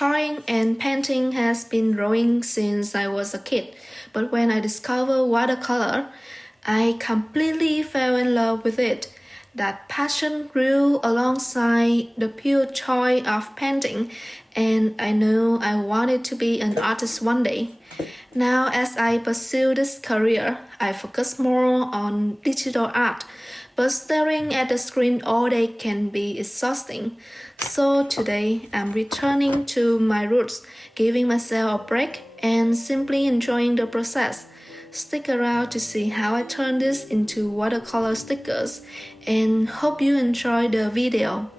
Drawing and painting has been growing since I was a kid, but when I discovered watercolor, I completely fell in love with it. That passion grew alongside the pure joy of painting, and I knew I wanted to be an artist one day. Now, as I pursue this career, I focus more on digital art, but staring at the screen all day can be exhausting. So today, I'm returning to my roots, giving myself a break, and simply enjoying the process. Stick around to see how I turn this into watercolor stickers, and hope you enjoy the video.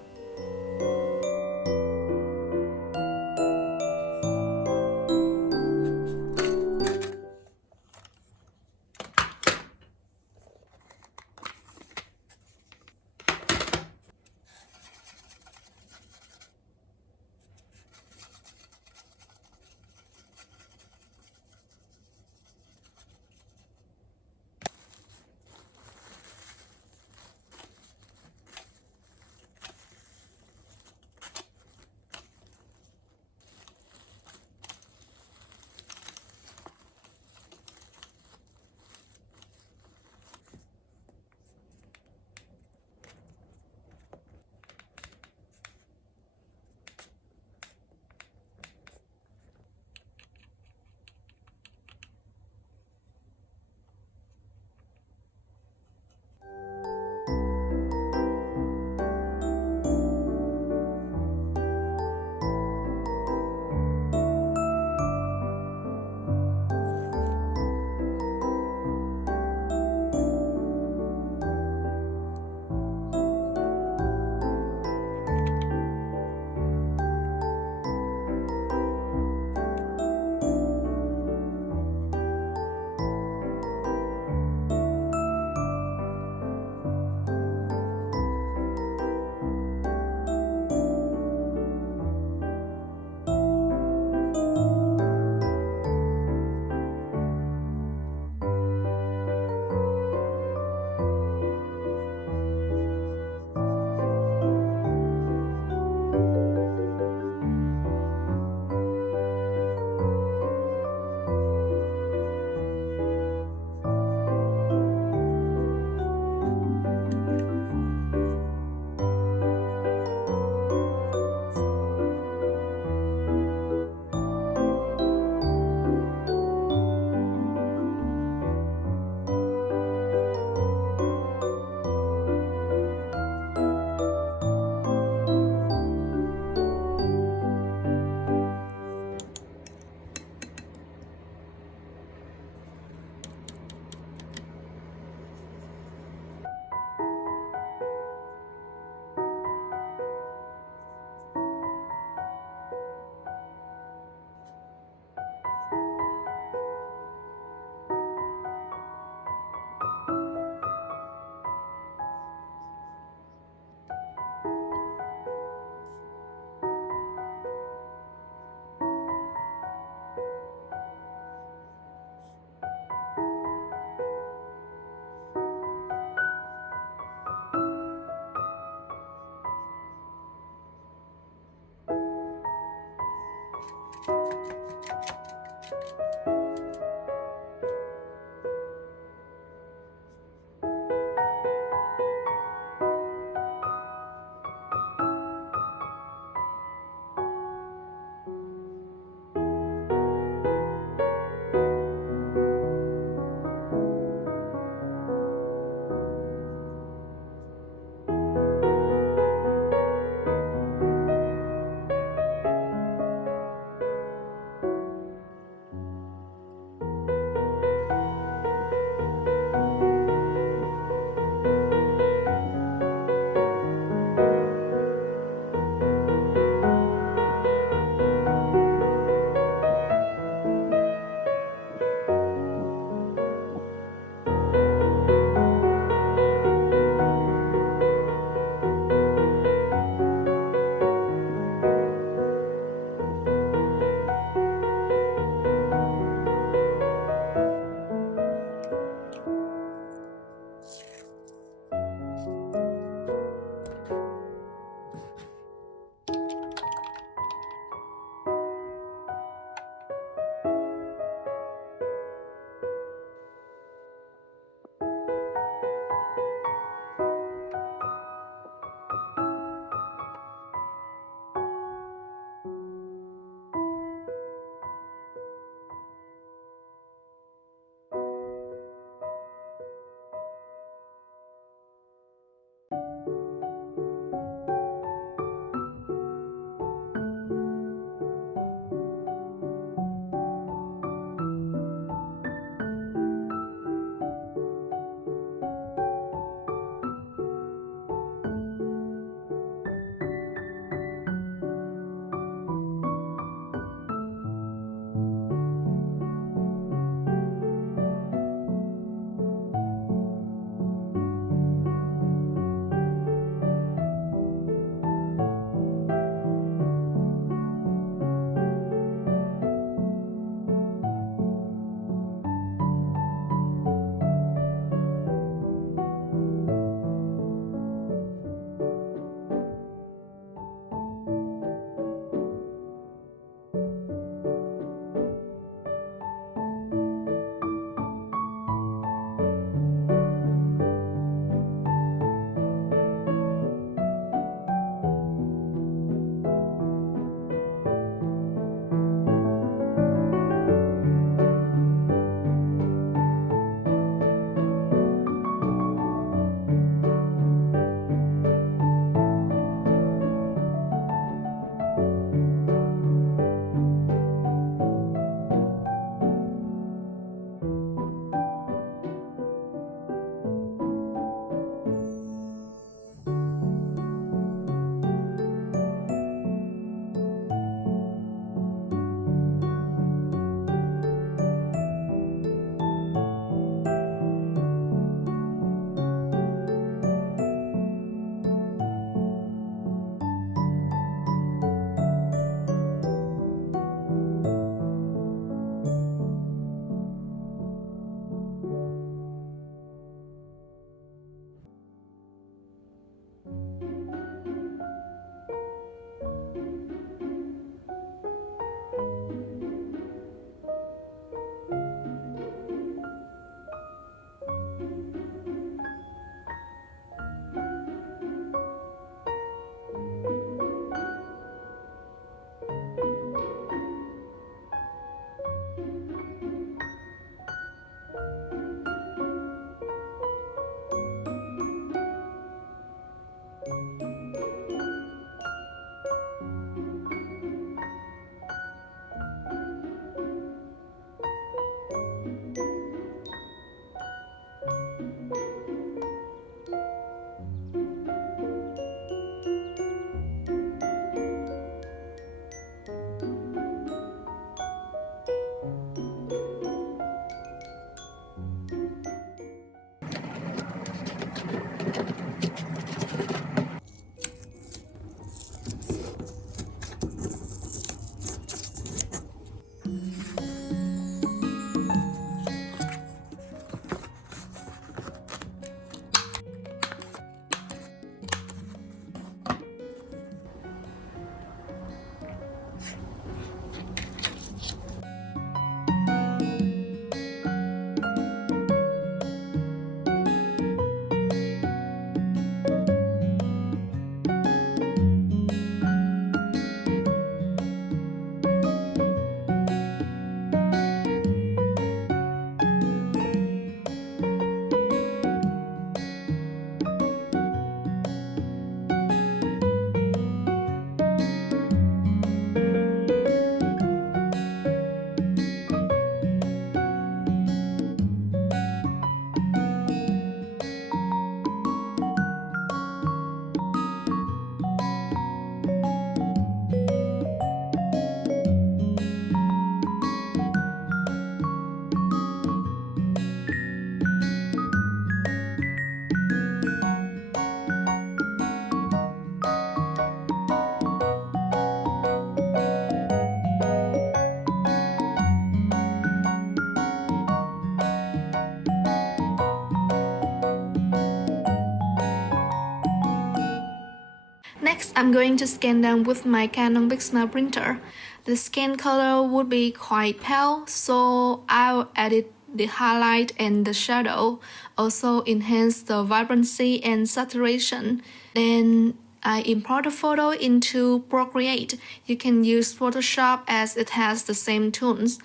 Next, I'm going to scan them with my CANON Pixma printer. The scan color would be quite pale, so I'll edit the highlight and the shadow, also enhance the vibrancy and saturation. Then I import the photo into Procreate. You can use Photoshop as it has the same tools.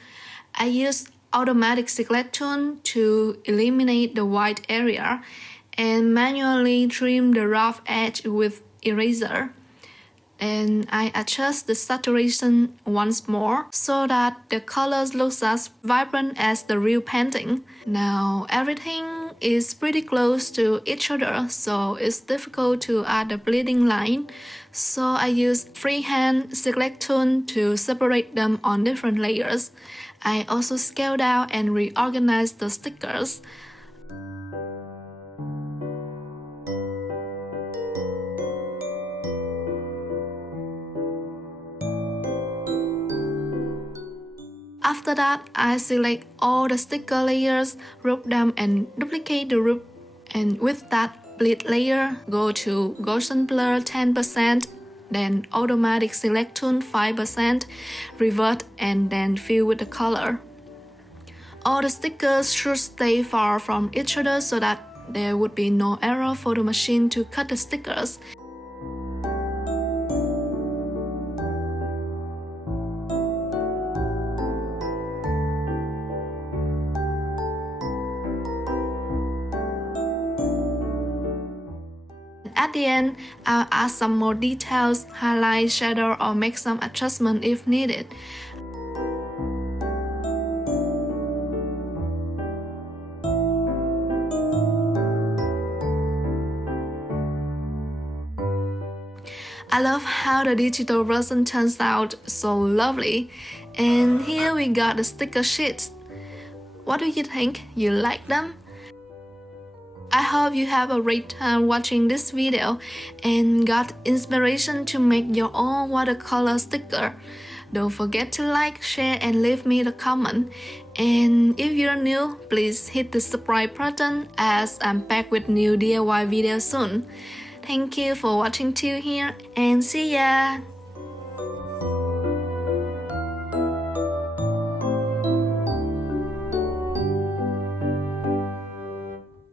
I use automatic select tool to eliminate the white area and manually trim the rough edge with eraser. And I adjust the saturation once more so that the colors look as vibrant as the real painting. Now everything is pretty close to each other, so it's difficult to add a bleeding line. So I use freehand select tool to separate them on different layers. I also scale down and reorganize the stickers. After that, I select all the sticker layers, group them and duplicate the group. And with that bleed layer, go to Gaussian blur 10%, then automatic select tool 5%, revert and then fill with the color. All the stickers should stay far from each other so that there would be no error for the machine to cut the stickers. At the end, I'll add some more details, highlight, shadow, or make some adjustment if needed. I love how the digital version turns out so lovely. And here we got the sticker sheets. What do you think? You like them? I hope you have a great time watching this video and got inspiration to make your own watercolor sticker. Don't forget to like, share and leave me a comment. And if you're new, please hit the subscribe button as I'm back with new DIY videos soon. Thank you for watching till here and see ya!